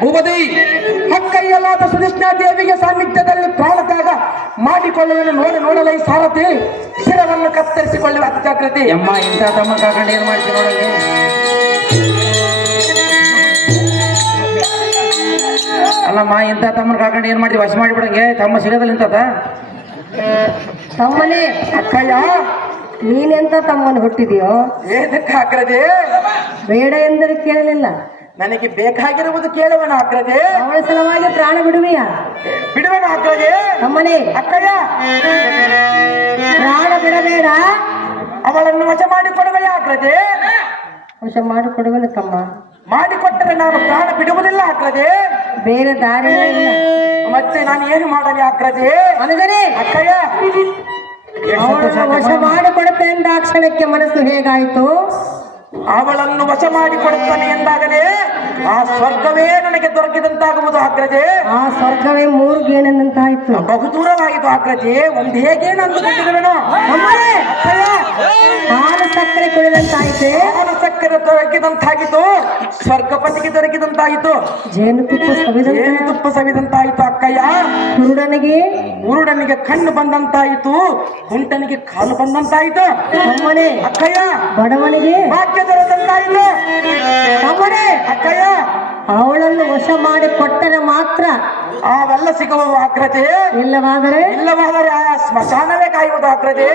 ಭೂಪತಿ ಅಕ್ಕಯ್ಯಲಾದ ಸುಧಿಷ್ಣಾ ದೇವಿಗೆ ಸಾನ್ನಿಧ್ಯದಲ್ಲಿ ಪ್ರಾಣತ್ಯಾಗ ಮಾಡಿಕೊಳ್ಳುವನು ನೋಡಲು ಈ ಸಾರಥಿ ಶಿರವನ್ನು ಕತ್ತರಿಸಿಕೊಳ್ಳುವ ಅತ್ಯಾಕೃತಿ. ಅಮ್ಮ ಇಂಥ ತಮ್ಮ ಕಾಕೊಂಡು ಏನ್ ಮಾಡ್ತೀನಿ ನೋಡಂಗೆ. ಅಲ್ಲಮ್ಮ ಇಂಥ ತಮ್ಮನ ಕಾಕೊಂಡು ಏನ್ ಮಾಡ್ತೀವಿ, ವಶ ಮಾಡಿಬಿಡಂಗೆ. ತಮ್ಮ ಶಿರದಲ್ಲಿ ಇಂಥದ ತಮ್ಮನೇ ಅಕ್ಕಯ್ಯ ನೀನೆಂತ ತಮ್ಮನ್ನು ಹುಟ್ಟಿದೆಯೋ? ಏನಕ್ಕೆ ಅಗ್ರಜೆ? ಬೇಡ ಎಂದರೆ ಕೇಳಲಿಲ್ಲ. ನನಗೆ ಬೇಕಾಗಿರುವುದು ಕೇಳುವನ ಅಗ್ರಜೆ. ಅವಳ ಸಲುವಾಗಿ ಪ್ರಾಣ ಬಿಡುವೆಯಾ? ಬಿಡುವನ ಅಗ್ರಜೆ. ತಮ್ಮನೇ ಅಕ್ಕಯ್ಯ ಪ್ರಾಣ ಬಿಡಬೇಡ, ಅವಳನ್ನು ವಶ ಮಾಡಿಕೊಡುವೆಯ ಅಗ್ರಜೆ? ವಶ ಮಾಡಿಕೊಡುವನು ತಮ್ಮ. ಮಾಡಿಕೊಟ್ಟರೆ ನಾನು ಪ್ರಾಣ ಬಿಡುವುದಿಲ್ಲ ಅಗ್ರಜೆ. ಬೇರೆ ದಾರಿನೇ ಇಲ್ಲ. ಮತ್ತೆ ನಾನು ಏನು ಮಾಡಲಿ ಅಗ್ರಜೆ? ಮನಗನೇ ಅಕ್ಕಯ್ಯ ಅವಳನ್ನು ವಶ ಮಾಡಿಕೊಡುತ್ತೆ ಎಂದ ಕ್ಷಣಕ್ಕೆ ಮನಸ್ಸು ಹೇಗಾಯಿತು? ಅವಳನ್ನು ವಶ ಮಾಡಿಕೊಡುತ್ತಾನೆ ಎಂದಾಗಲೇ ಆ ಸ್ವರ್ಗವೇ ನನಗೆ ದೊರಕಿದಂತಾಗುವುದು ಅಗ್ರಜೆ. ಆ ಸ್ವರ್ಗವೇ ಮೂರು ಗೇಣೆಂದಂತಾಯ್ತು. ಬಹುದೂರವಾಯಿತು ಅಗ್ರಜೆ. ಒಂದು ಹೇಗೇನು ಅಂದುಕೊಂಡಿರುವೆನು? ಹಾಲು ಸಕ್ಕರೆ ಕುಡಿದಂತಾಯ್ತೆ. ಹಾಲು ಸಕ್ಕರೆ ದೊರಕಿದಂತಾಗಿತ್ತು, ಸ್ವರ್ಗಪತಿಗೆ ದೊರಕಿದಂತಾಯಿತು, ಜೇನುತುಪ್ಪ ಸವಿದಂತಾಯಿತು ಅಕ್ಕಯ್ಯ. ಕುರುಡನಿಗೆ ಕಣ್ಣು ಬಂದಂತಾಯಿತು, ಕುಂಟನಿಗೆ ಕಾಲು ಬಂದಂತಾಯಿತು ಅಕ್ಕಯ್ಯ. ಬಡವನಿಗೆ ಭಾಗ್ಯ ದೊರೆತಂತಾಯಿತು ಅಕ್ಕಯ್ಯ. ಅವಳನ್ನು ವಶ ಮಾಡಿ ಕೊಟ್ಟರೆ ಮಾತ್ರ ಅವೆಲ್ಲ ಸಿಗುವ ಅಗ್ರಜೆ. ಇಲ್ಲವಾದರೆ ಆ ಸ್ಮಶಾನವೇ ಕಾಯುವುದು ಅಗ್ರಜೆ.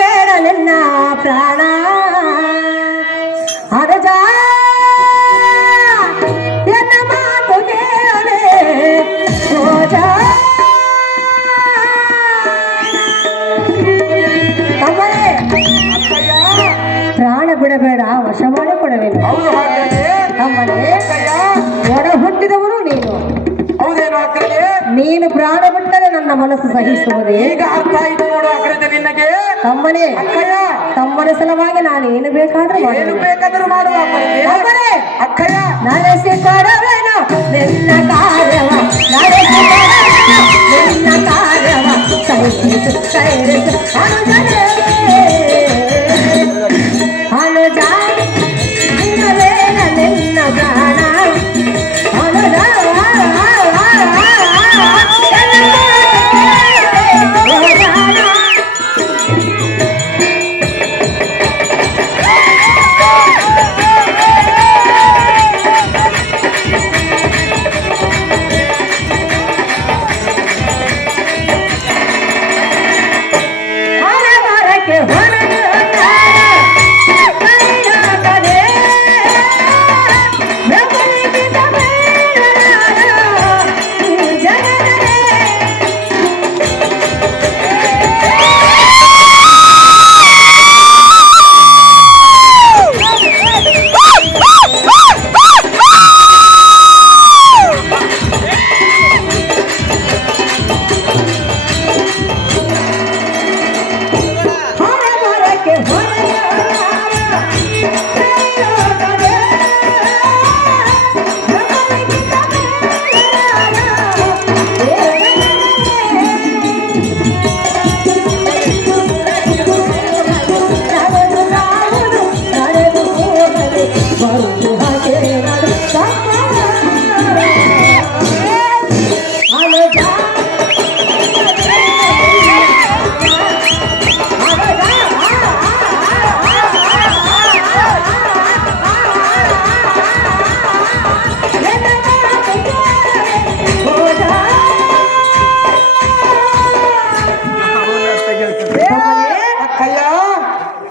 ಬೇಡ ನಿನ್ನ ಪ್ರಾಣ ಅರಜ ಎನ್ನ ಮಾತು ಕೇಳಲೇ ರೋಜ. ಪ್ರಾಣ ಬಿಡಬೇಡ, ವಶ ಮಾಡಿ ಕೊಡಬೇಕು. ತಮ್ಮನೇ ಒಡ ಹುಟ್ಟಿದವರು ನೀನು. ಹೌದೇನು ಅಗ್ರಜೆ? ನೀನು ಪ್ರಾಣ ಬಿಟ್ಟರೆ ನನ್ನ ಮನಸ್ಸು ಸಹಿಸುವುದೇ? ಈಗ ಅರ್ಥ ಆಯಿತು ನೋಡು ಅಗ್ರಜೆ ನಿನಗೆ. ತಮ್ಮನೇ ತಮ್ಮನ ಸಲುವಾಗಿ ನಾನು ಏನು ಬೇಕಾದ್ರೂ ಮಾಡುವ ಅಕ್ಕಯ್ಯ. ನಡೆಸಿಕೊಡವೇನು ನಿನ್ನ ಕಾರ್ಯವ, ನಡೆಸಿಕೊಡವೇನು ನಿನ್ನ ಕಾರ್ಯವ, ಸೈರಿಸು ಸೈರಿಸು ಅನುಜನೇ ಅನುಜಾನ.